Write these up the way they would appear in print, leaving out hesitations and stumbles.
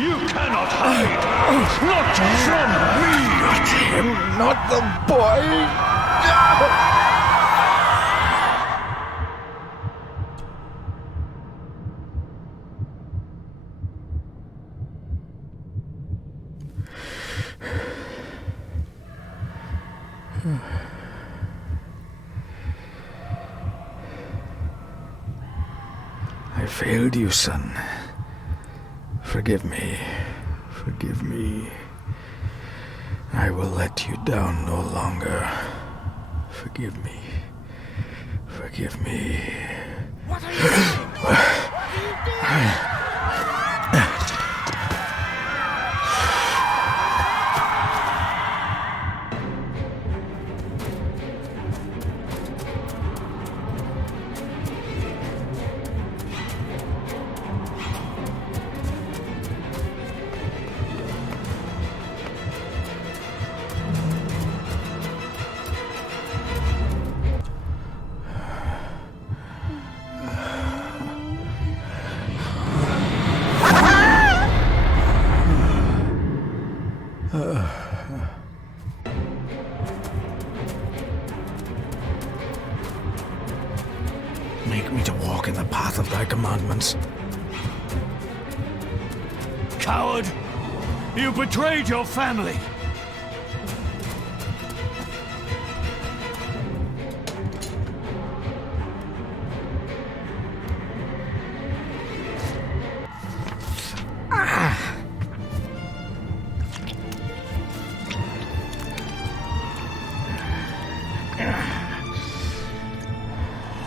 You cannot hide! Not from me! Not him, not the boy! I failed you, son. Forgive me. Forgive me. I will let you down no longer. Forgive me. Forgive me. What are you doing? Make me to walk in the path of thy commandments. Coward! You betrayed your family!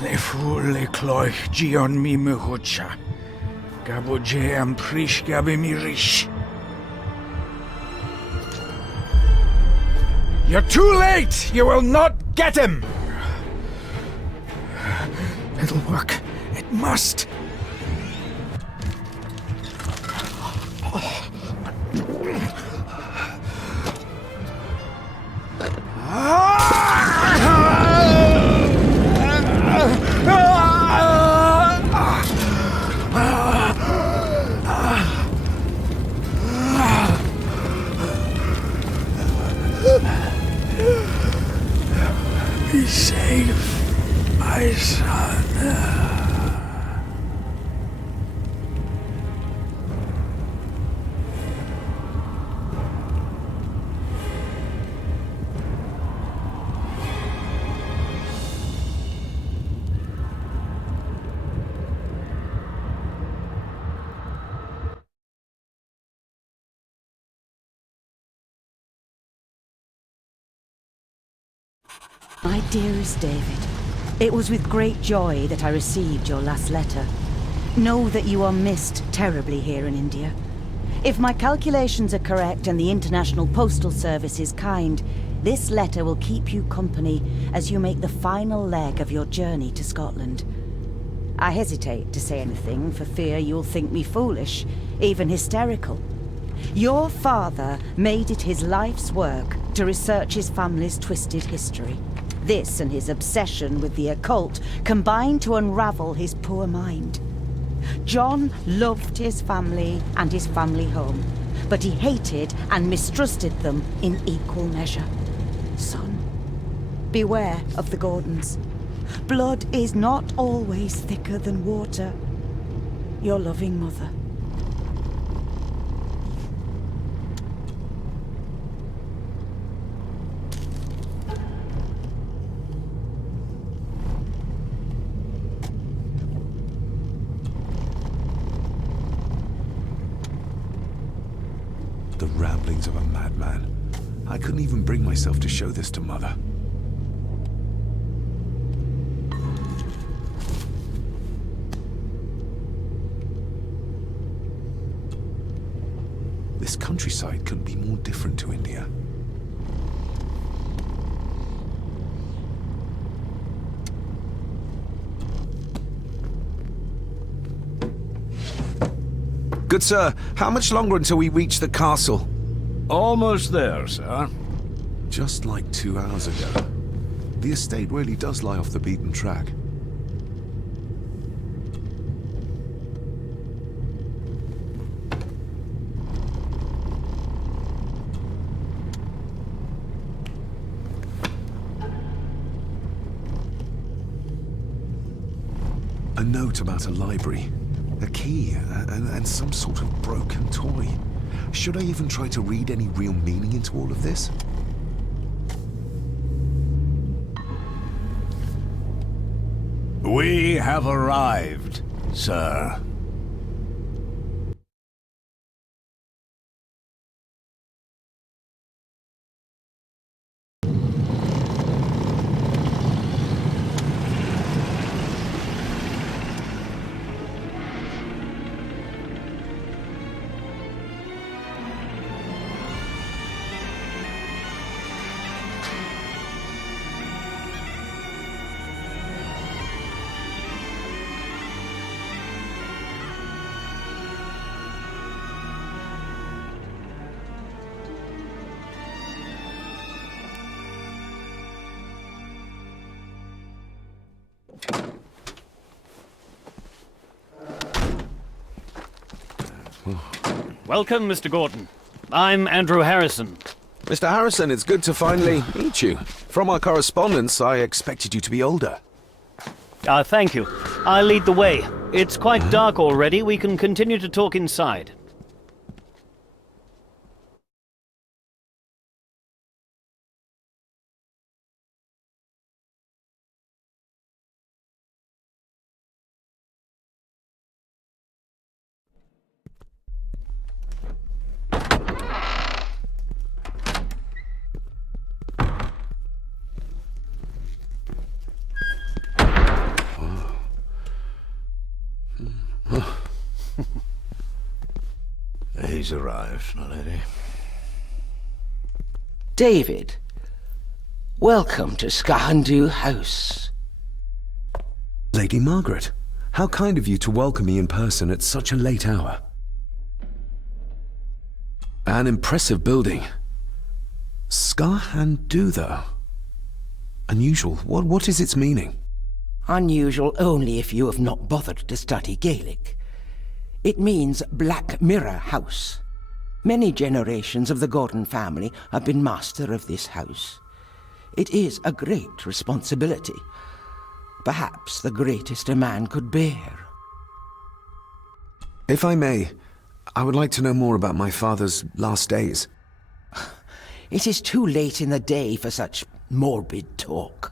Le fou le cloich gion mi mehucha. Gabo je am prish gabe mi rish. You're too late! You will not get him! It'll work. It must. Be safe, my son. My dearest David, it was with great joy that I received your last letter. Know that you are missed terribly here in India. If my calculations are correct and the International Postal Service is kind, this letter will keep you company as you make the final leg of your journey to Scotland. I hesitate to say anything for fear you'll think me foolish, even hysterical. Your father made it his life's work to research his family's twisted history. This and his obsession with the occult combined to unravel his poor mind. John loved his family and his family home, but he hated and mistrusted them in equal measure. Son, beware of the Gordons. Blood is not always thicker than water. Your loving mother. The ramblings of a madman. I couldn't even bring myself to show this to Mother. This countryside couldn't be more different to India. Good sir, how much longer until we reach the castle? Almost there, sir. Just like 2 hours ago. The estate really does lie off the beaten track. A note about a library, a key, and some sort of broken toy. Should I even try to read any real meaning into all of this? We have arrived, sir. Welcome, Mr. Gordon. I'm Andrew Harrison. Mr. Harrison, it's good to finally meet you. From our correspondence, I expected you to be older. Thank you. I'll lead the way. It's quite dark already. We can continue to talk inside. He's arrived, my lady. David, welcome to Skahandu House. Lady Margaret, how kind of you to welcome me in person at such a late hour. An impressive building. Skahandu, though. Unusual. What is its meaning? Unusual only if you have not bothered to study Gaelic. It means Black Mirror House. Many generations of the Gordon family have been master of this house. It is a great responsibility. Perhaps the greatest a man could bear. If I may, I would like to know more about my father's last days. It is too late in the day for such morbid talk.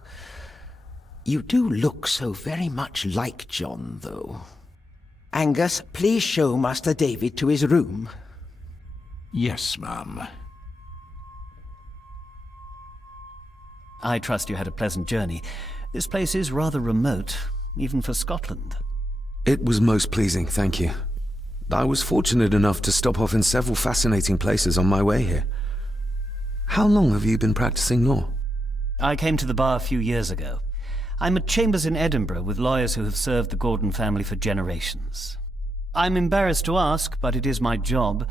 You do look so very much like John, though. Angus, please show Master David to his room. Yes, ma'am. I trust you had a pleasant journey. This place is rather remote, even for Scotland. It was most pleasing, thank you. I was fortunate enough to stop off in several fascinating places on my way here. How long have you been practicing law? I came to the bar a few years ago. I'm at chambers in Edinburgh with lawyers who have served the Gordon family for generations. I'm embarrassed to ask, but it is my job.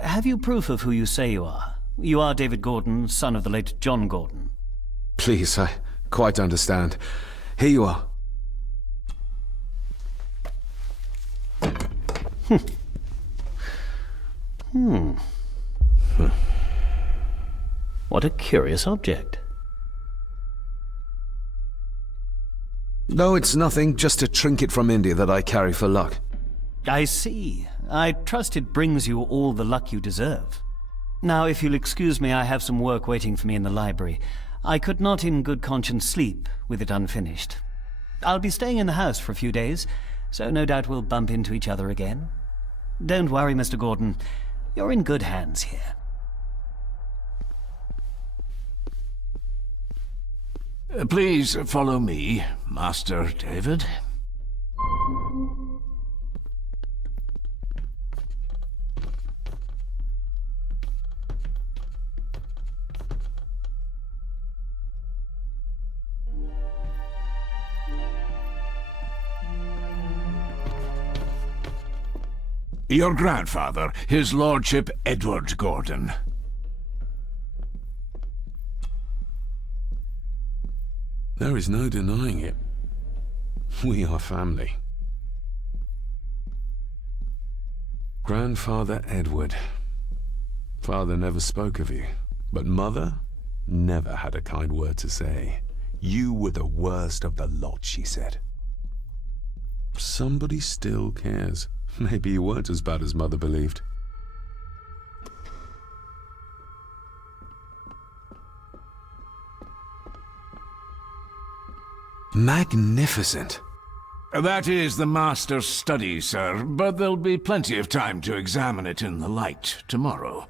Have you proof of who you say you are? You are David Gordon, son of the late John Gordon. Please, I quite understand. Here you are. What a curious object. No, it's nothing, just a trinket from India that I carry for luck. I see. I trust it brings you all the luck you deserve. Now, if you'll excuse me, I have some work waiting for me in the library. I could not in good conscience sleep with it unfinished. I'll be staying in the house for a few days, so no doubt we'll bump into each other again. Don't worry, Mr. Gordon. You're in good hands here. Please follow me, Master David. Your grandfather, his lordship Edward Gordon. There is no denying it. We are family. Grandfather Edward. Father never spoke of you, but Mother never had a kind word to say. You were the worst of the lot, she said. Somebody still cares. Maybe you weren't as bad as Mother believed. Magnificent. That is the Master's study, sir, but there'll be plenty of time to examine it in the light tomorrow.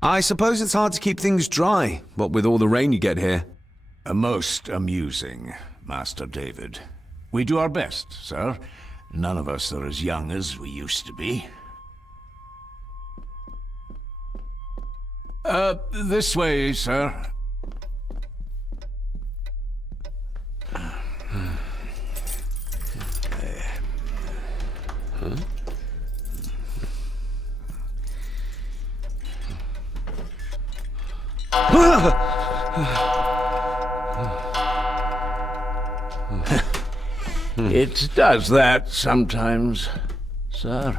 I suppose it's hard to keep things dry, what with all the rain you get here. Most amusing, Master David. We do our best, sir. None of us are as young as we used to be. This way, sir. It does that sometimes, sir.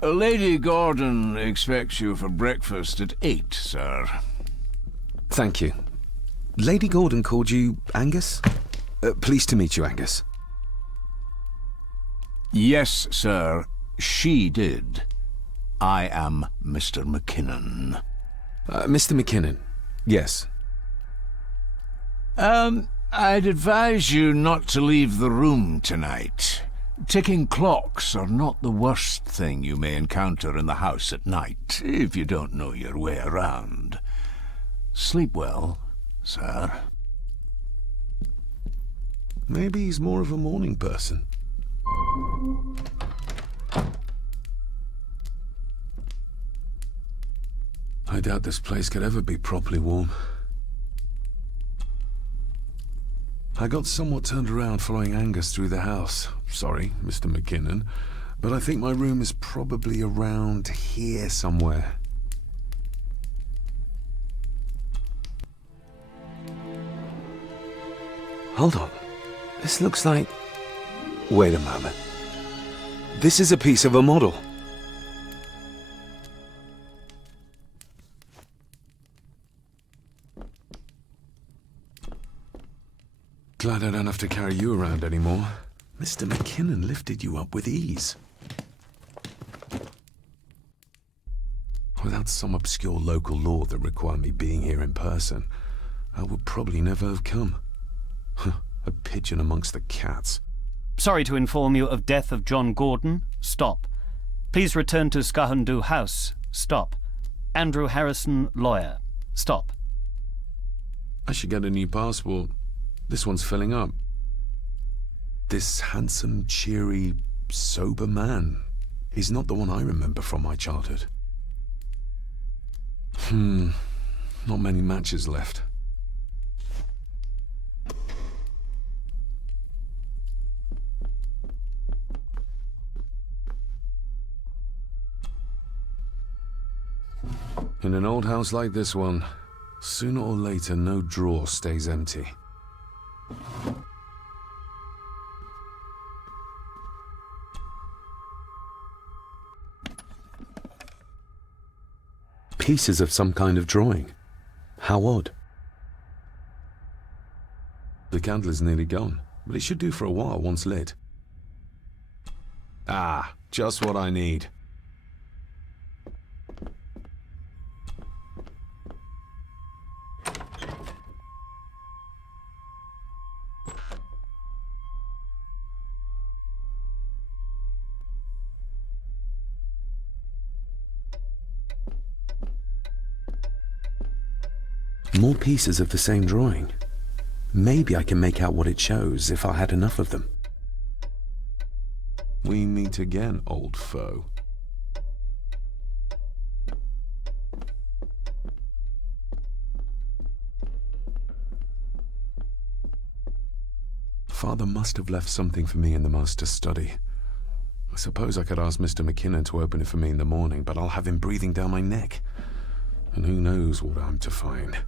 Lady Gordon expects you for breakfast at 8, sir. Thank you. Lady Gordon called you Angus? Pleased to meet you, Angus. Yes, sir. She did. I am Mr. McKinnon. Mr. McKinnon. Yes. I'd advise you not to leave the room tonight. Ticking clocks are not the worst thing you may encounter in the house at night, if you don't know your way around. Sleep well, sir. Maybe he's more of a morning person. I doubt this place could ever be properly warm. I got somewhat turned around following Angus through the house. Sorry, Mr. McKinnon, but I think my room is probably around here somewhere. Hold on. This looks like... Wait a moment. This is a piece of a model. Glad I don't have to carry you around anymore. Mr. McKinnon lifted you up with ease. Without some obscure local law that required me being here in person, I would probably never have come. A pigeon amongst the cats. Sorry to inform you of death of John Gordon. Stop. Please return to Skahundu House. Stop. Andrew Harrison, lawyer. Stop. I should get a new passport. This one's filling up. This handsome, cheery, sober man. He's not the one I remember from my childhood. Not many matches left. In an old house like this one, sooner or later no drawer stays empty. Pieces of some kind of drawing. How odd. The candle is nearly gone, but it should do for a while once lit. Ah, just what I need. More pieces of the same drawing. Maybe I can make out what it shows if I had enough of them. We meet again, old foe. Father must have left something for me in the master's study. I suppose I could ask Mr. McKinnon to open it for me in the morning, but I'll have him breathing down my neck. And who knows what I'm to find.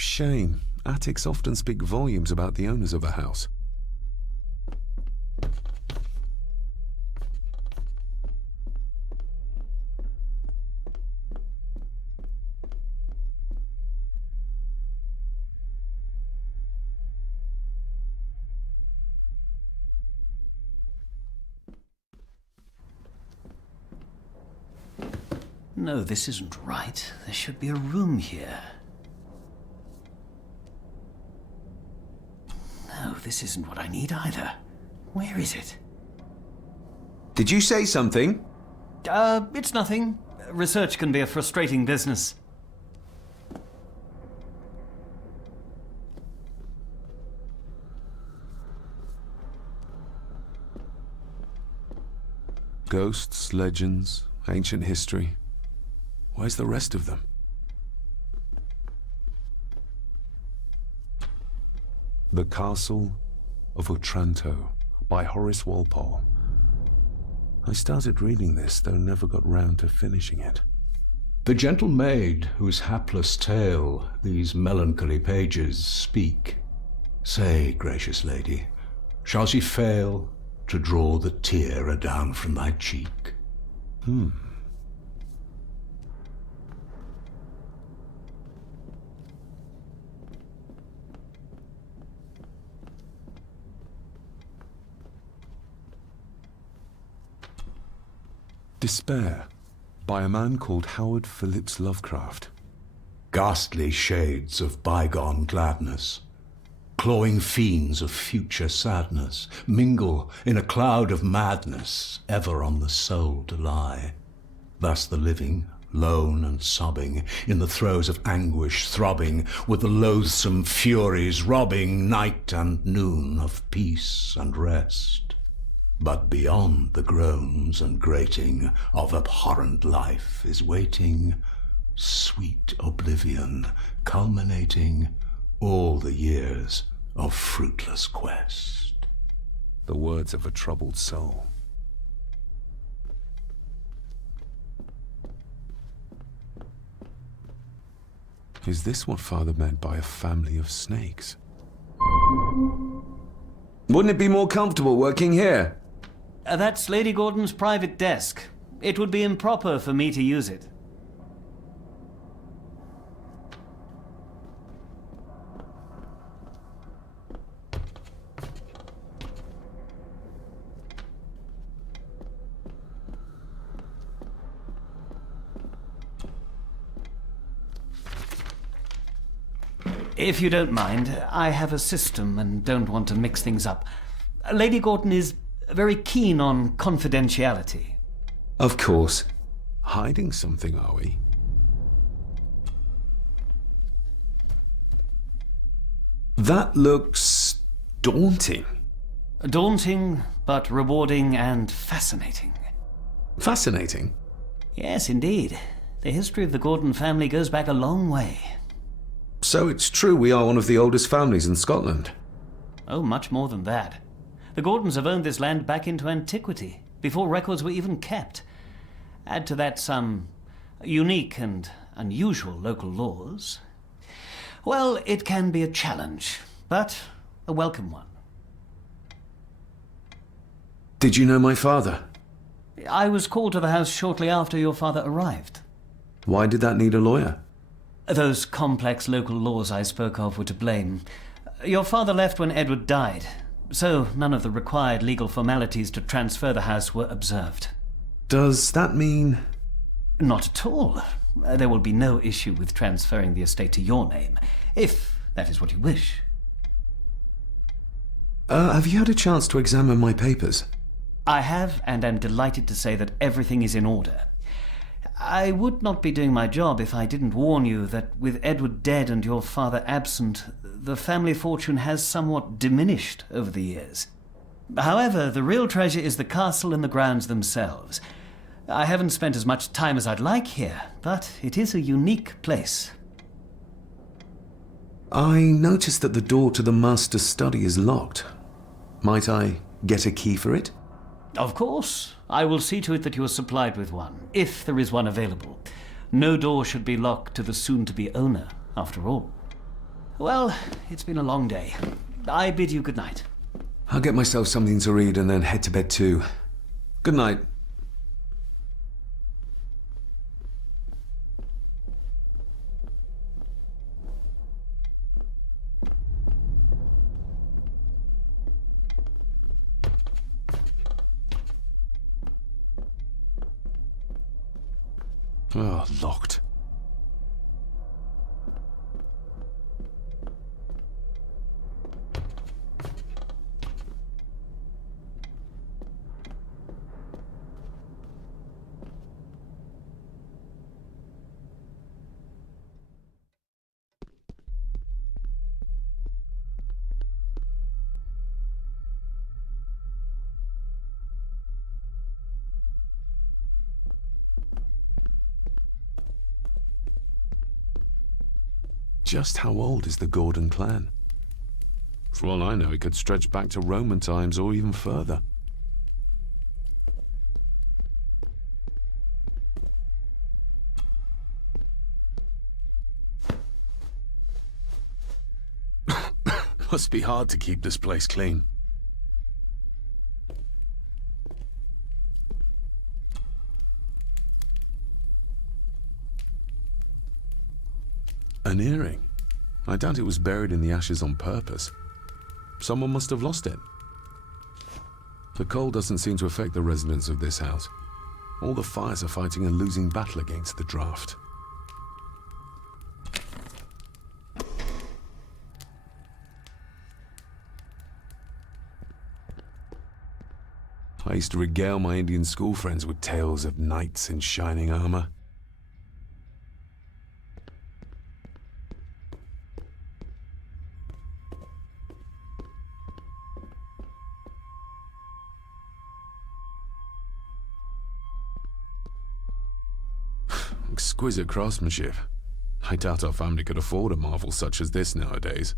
Shame. Attics often speak volumes about the owners of a house. No, this isn't right. There should be a room here. No, this isn't what I need either. Where is it? Did you say something? It's nothing. Research can be a frustrating business. Ghosts, legends, ancient history. Where's the rest of them? The Castle of Otranto by Horace Walpole. I started reading this, though never got round to finishing it. The gentle maid whose hapless tale these melancholy pages speak. Say, gracious lady, shall she fail to draw the tear adown from thy cheek? Despair, by a man called Howard Phillips Lovecraft. Ghastly shades of bygone gladness, clawing fiends of future sadness, mingle in a cloud of madness, ever on the soul to lie. Thus the living, lone and sobbing, in the throes of anguish throbbing, with the loathsome furies robbing night and noon of peace and rest. But beyond the groans and grating of abhorrent life is waiting sweet oblivion, culminating all the years of fruitless quest. The words of a troubled soul. Is this what Father meant by a family of snakes? Wouldn't it be more comfortable working here? That's Lady Gordon's private desk. It would be improper for me to use it. If you don't mind, I have a system and don't want to mix things up. Lady Gordon is very keen on confidentiality. Of course. Hiding something, are we? That looks daunting. Daunting, but rewarding and fascinating. Fascinating. Yes, indeed. The history of the Gordon family goes back a long way. So it's true we are one of the oldest families in Scotland. Oh, much more than that. The Gordons have owned this land back into antiquity, before records were even kept. Add to that some unique and unusual local laws. Well, it can be a challenge, but a welcome one. Did you know my father? I was called to the house shortly after your father arrived. Why did that need a lawyer? Those complex local laws I spoke of were to blame. Your father left when Edward died, so none of the required legal formalities to transfer the house were observed. Does that mean... Not at all. There will be no issue with transferring the estate to your name, if that is what you wish. Have you had a chance to examine my papers? I have, and am delighted to say that everything is in order. I would not be doing my job if I didn't warn you that with Edward dead and your father absent, the family fortune has somewhat diminished over the years. However, the real treasure is the castle and the grounds themselves. I haven't spent as much time as I'd like here, but it is a unique place. I noticed that the door to the master's study is locked. Might I get a key for it? Of course. I will see to it that you are supplied with one, if there is one available. No door should be locked to the soon-to-be owner, after all. Well, it's been a long day. I bid you good night. I'll get myself something to read and then head to bed too. Good night. Oh, locked. Just how old is the Gordon clan? For all I know, it could stretch back to Roman times or even further. Must be hard to keep this place clean. An earring. I doubt it was buried in the ashes on purpose. Someone must have lost it. The cold doesn't seem to affect the residents of this house. All the fires are fighting a losing battle against the draft. I used to regale my Indian school friends with tales of knights in shining armor. Exquisite craftsmanship. I doubt our family could afford a marvel such as this nowadays.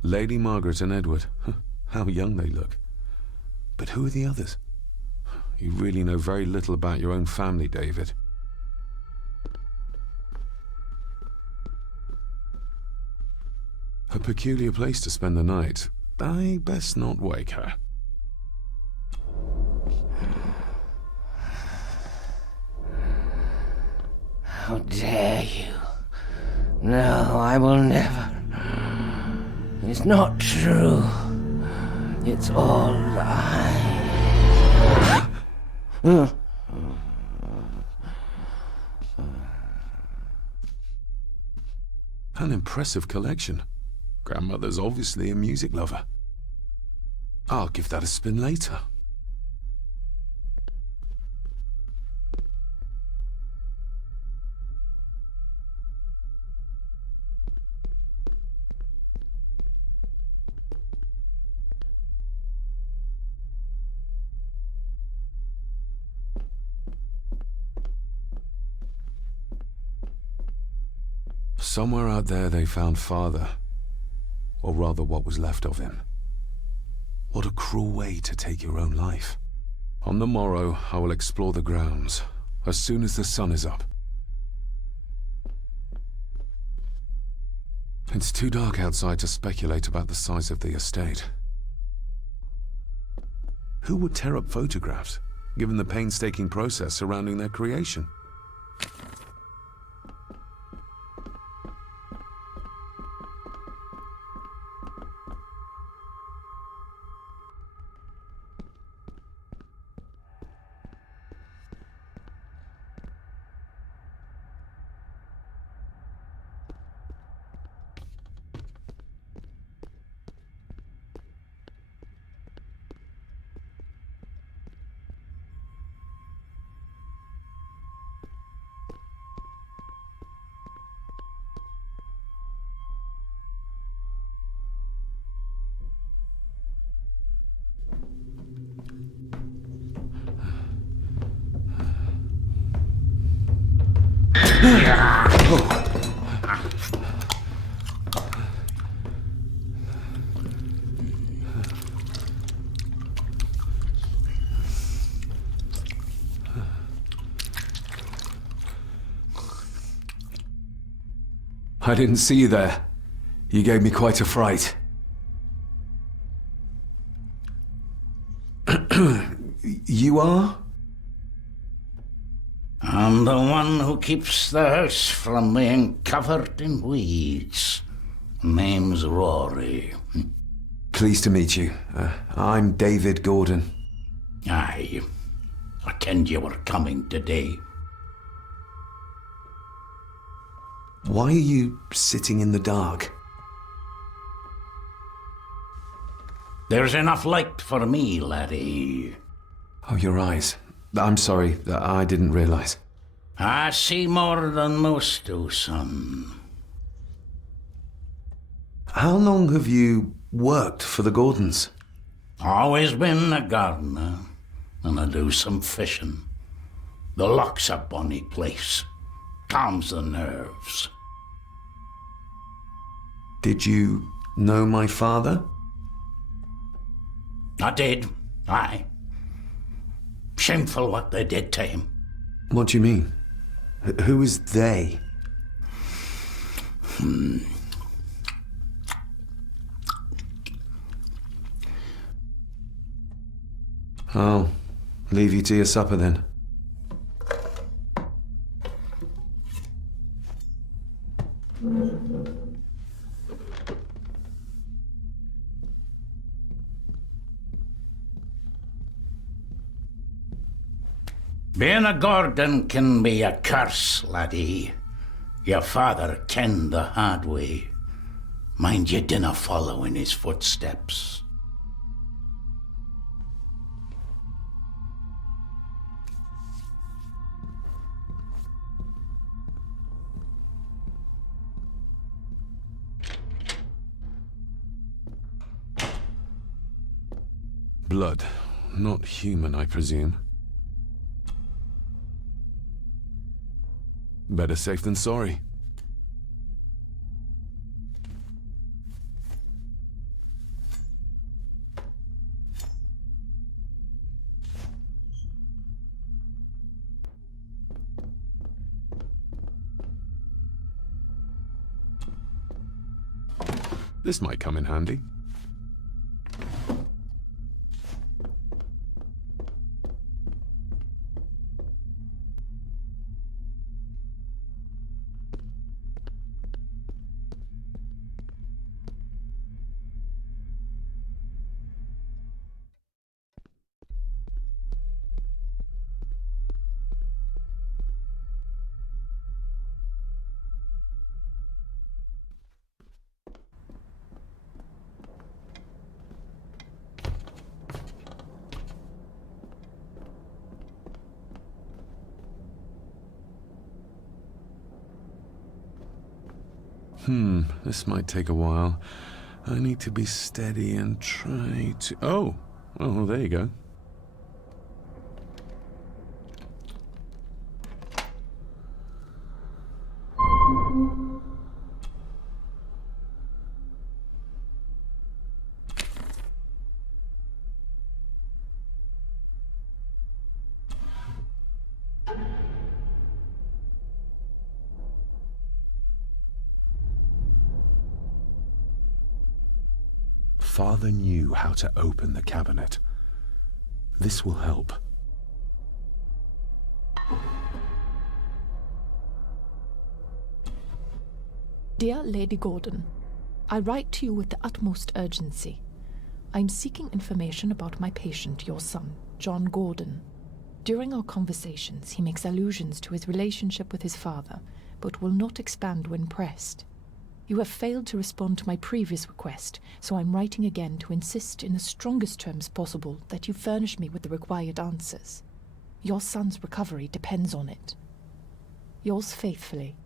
Lady Margaret and Edward. How young they look. But who are the others? You really know very little about your own family, David. A peculiar place to spend the night. I best not wake her. How dare you? No, I will never. It's not true. It's all lie. An impressive collection. Grandmother's obviously a music lover. I'll give that a spin later. Somewhere out there they found Father. Or rather what was left of him. What a cruel way to take your own life. On the morrow, I will explore the grounds, as soon as the sun is up. It's too dark outside to speculate about the size of the estate. Who would tear up photographs, given the painstaking process surrounding their creation? I didn't see you there. You gave me quite a fright. You are? I'm the one who keeps the house from being covered in weeds. Name's Rory. Pleased to meet you. I'm David Gordon. Aye. I kenned you were coming today. Why are you sitting in the dark? There's enough light for me, laddie. Oh, your eyes. I'm sorry, I didn't realize. I see more than most do, son. How long have you worked for the Gordons? Always been a gardener, and I do some fishing. The loch's a bonny place. Calms the nerves. Did you know my father? I did, aye. Shameful what they did to him. What do you mean? Who is they? I'll leave you to your supper then. Being a Gordon can be a curse, laddie. Your father kenned the hard way. Mind you dinna follow in his footsteps. Blood. Not human, I presume. Better safe than sorry. This might come in handy. This might take a while. I need to be steady and try to... Oh, well, there you go. Father knew how to open the cabinet. This will help. Dear Lady Gordon, I write to you with the utmost urgency. I am seeking information about my patient, your son, John Gordon. During our conversations, he makes allusions to his relationship with his father, but will not expand when pressed. You have failed to respond to my previous request, so I'm writing again to insist in the strongest terms possible that you furnish me with the required answers. Your son's recovery depends on it. Yours faithfully,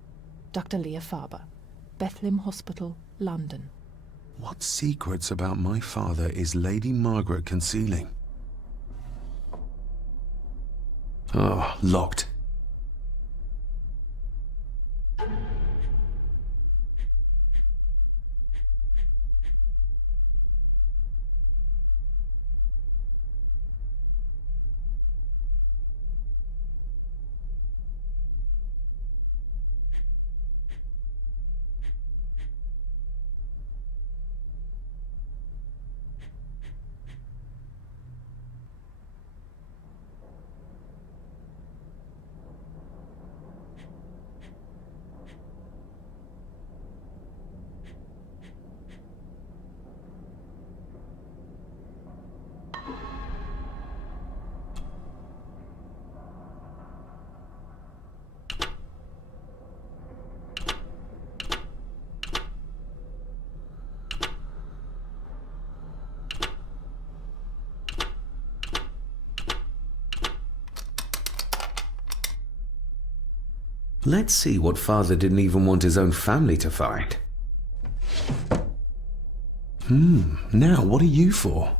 Dr. Leah Faber, Bethlehem Hospital, London. What secrets about my father is Lady Margaret concealing? Oh, locked. Let's see what Father didn't even want his own family to find. Now what are you for?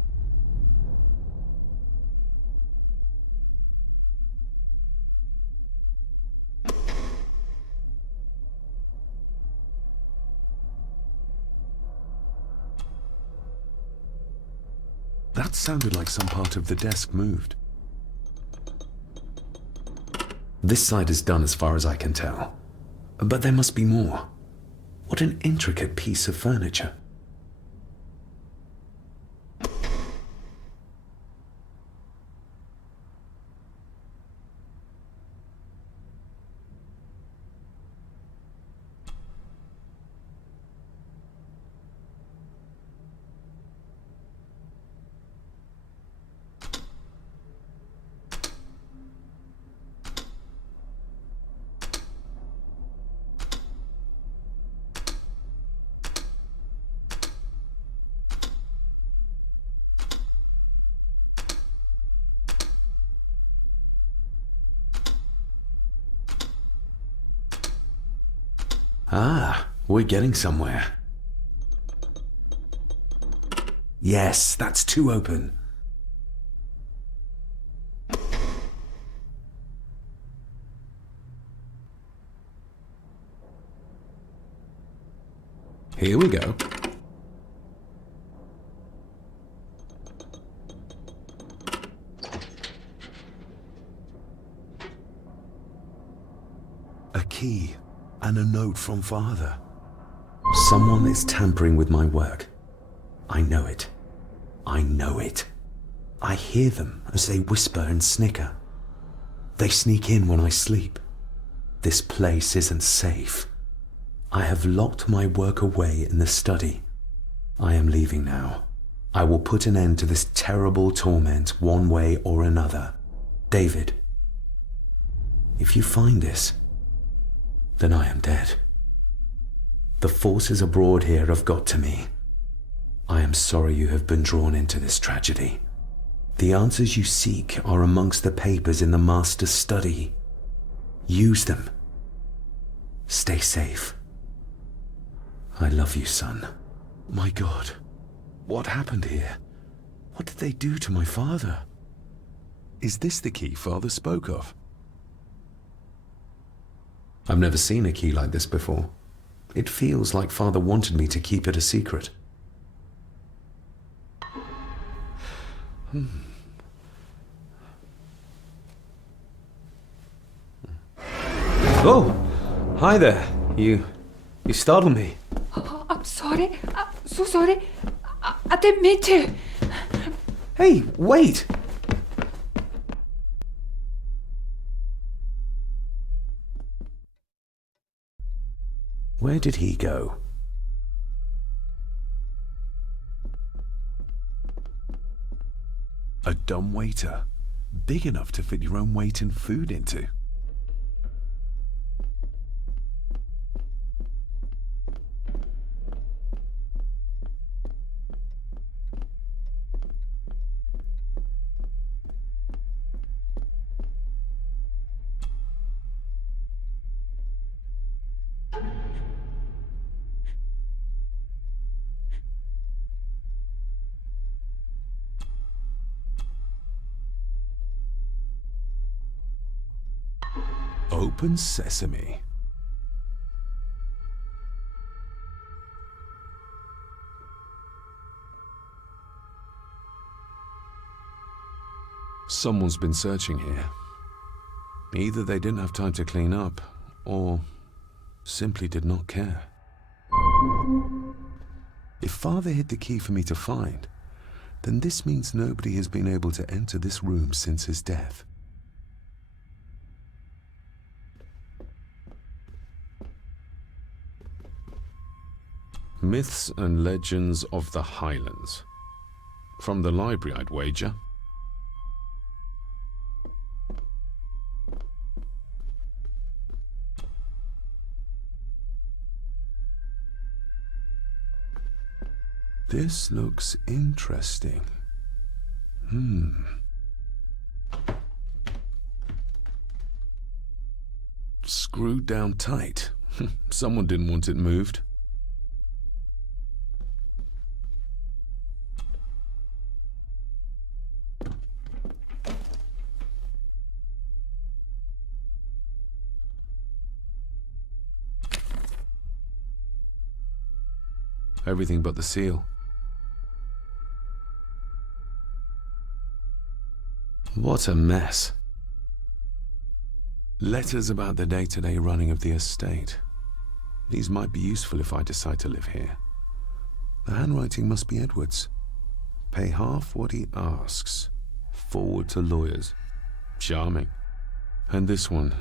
That sounded like some part of the desk moved. This side is done as far as I can tell. But there must be more. What an intricate piece of furniture. Ah, we're getting somewhere. Yes, that's too open. Here we go. A key. And a note from Father. Someone is tampering with my work. I know it. I know it. I hear them as they whisper and snicker. They sneak in when I sleep. This place isn't safe. I have locked my work away in the study. I am leaving now. I will put an end to this terrible torment one way or another. David, if you find this, then I am dead. The forces abroad here have got to me. I am sorry you have been drawn into this tragedy. The answers you seek are amongst the papers in the Master's study. Use them. Stay safe. I love you, son. My God, what happened here? What did they do to my father? Is this the key Father spoke of? I've never seen a key like this before. It feels like Father wanted me to keep it a secret. Oh, hi there. You startled me. Oh, I'm sorry. I'm so sorry. I didn't mean to. Hey, wait! Where did he go? A dumb waiter. Big enough to fit your own weight and food into. Open sesame. Someone's been searching here. Either they didn't have time to clean up, or simply did not care. If Father hid the key for me to find, then this means nobody has been able to enter this room since his death. Myths and Legends of the Highlands. From the library, I'd wager. This looks interesting. Screwed down tight. Someone didn't want it moved. Everything but the seal. What a mess. Letters about the day-to-day running of the estate. These might be useful if I decide to live here. The handwriting must be Edward's. Pay half what he asks. Forward to lawyers. Charming. And this one.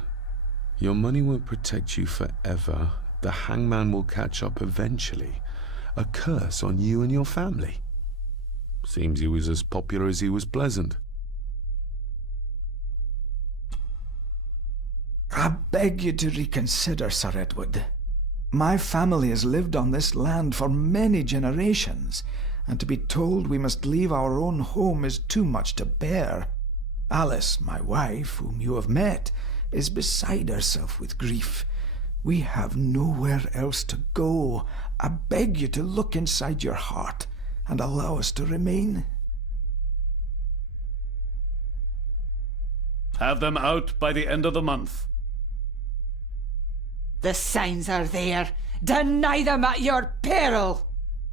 Your money won't protect you forever. The hangman will catch up eventually. A curse on you and your family. Seems he was as popular as he was pleasant. I beg you to reconsider, Sir Edward. My family has lived on this land for many generations, and to be told we must leave our own home is too much to bear. Alice, my wife, whom you have met, is beside herself with grief. We have nowhere else to go. I beg you to look inside your heart and allow us to remain. Have them out by the end of the month. The signs are there. Deny them at your peril.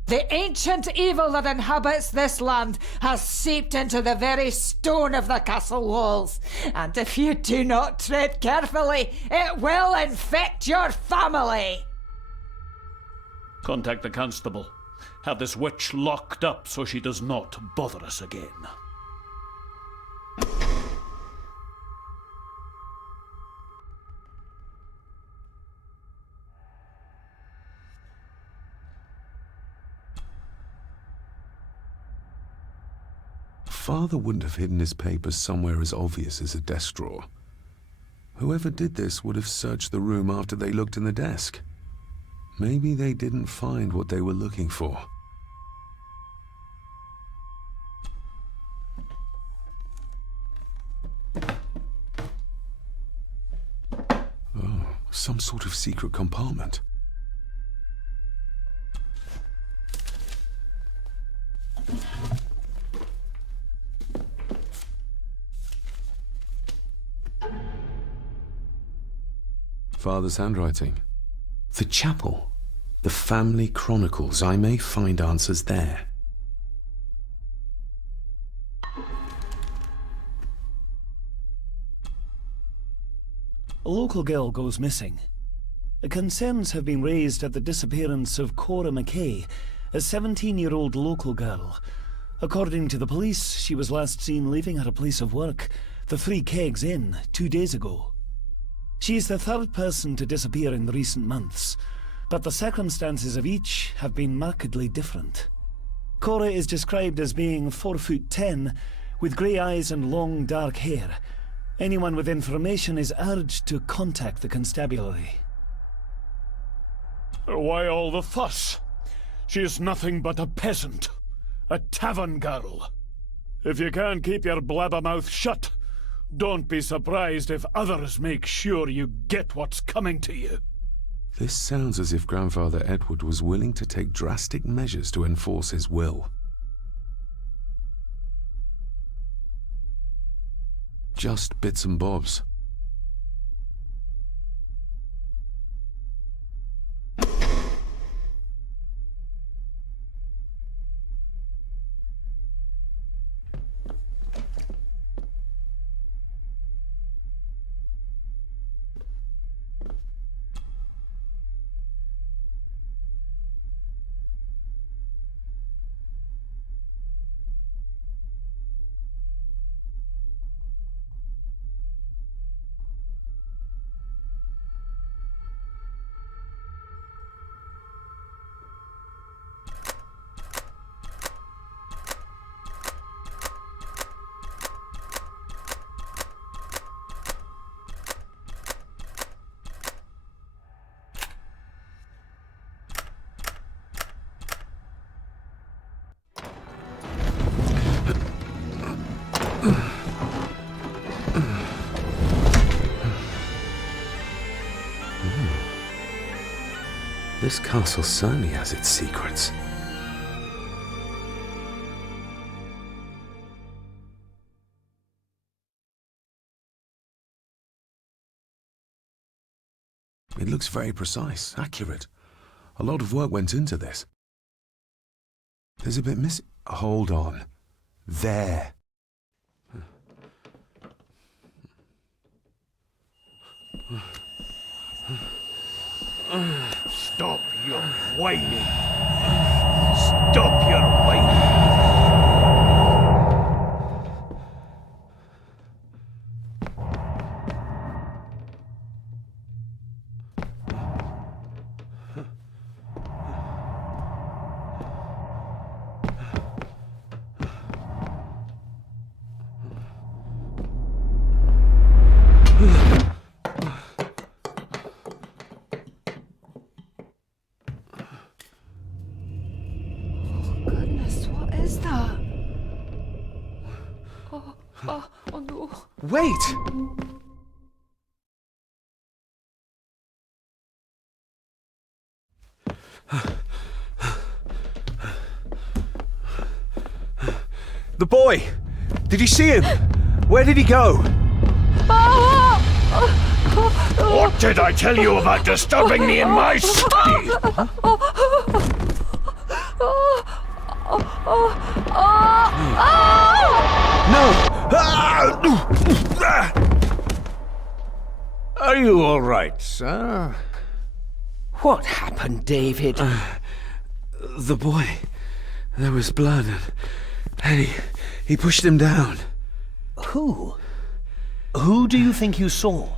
The ancient evil that inhabits this land has seeped into the very stone of the castle walls, and if you do not tread carefully, it will infect your family. Contact the constable. Have this witch locked up so she does not bother us again. Father wouldn't have hidden his papers somewhere as obvious as a desk drawer. Whoever did this would have searched the room after they looked in the desk. Maybe they didn't find what they were looking for. Oh, some sort of secret compartment. Father's handwriting. The chapel. The family chronicles. I may find answers there. A local girl goes missing. Concerns have been raised at the disappearance of Cora McKay, a 17-year-old local girl. According to the police, she was last seen leaving her place of work, the Three Kegs Inn, 2 days ago. She is the third person to disappear in the recent months, but the circumstances of each have been markedly different. Cora is described as being 4'10", with grey eyes and long dark hair. Anyone with information is urged to contact the constabulary. Why all the fuss? She is nothing but a peasant. A tavern girl. If you can't keep your blabbermouth shut, don't be surprised if others make sure you get what's coming to you. This sounds as if Grandfather Edward was willing to take drastic measures to enforce his will. Just bits and bobs. This castle certainly has its secrets. It looks very precise, accurate. A lot of work went into this. There's a bit missing. Hold on. There. Stop your whining. Stop your whining. Oh no. Wait! The boy! Did you see him? Where did he go? What did I tell you about disturbing me in my study? No! Are you all right, sir? What happened, David? The boy. There was blood and he pushed him down. Who? Who do you think you saw?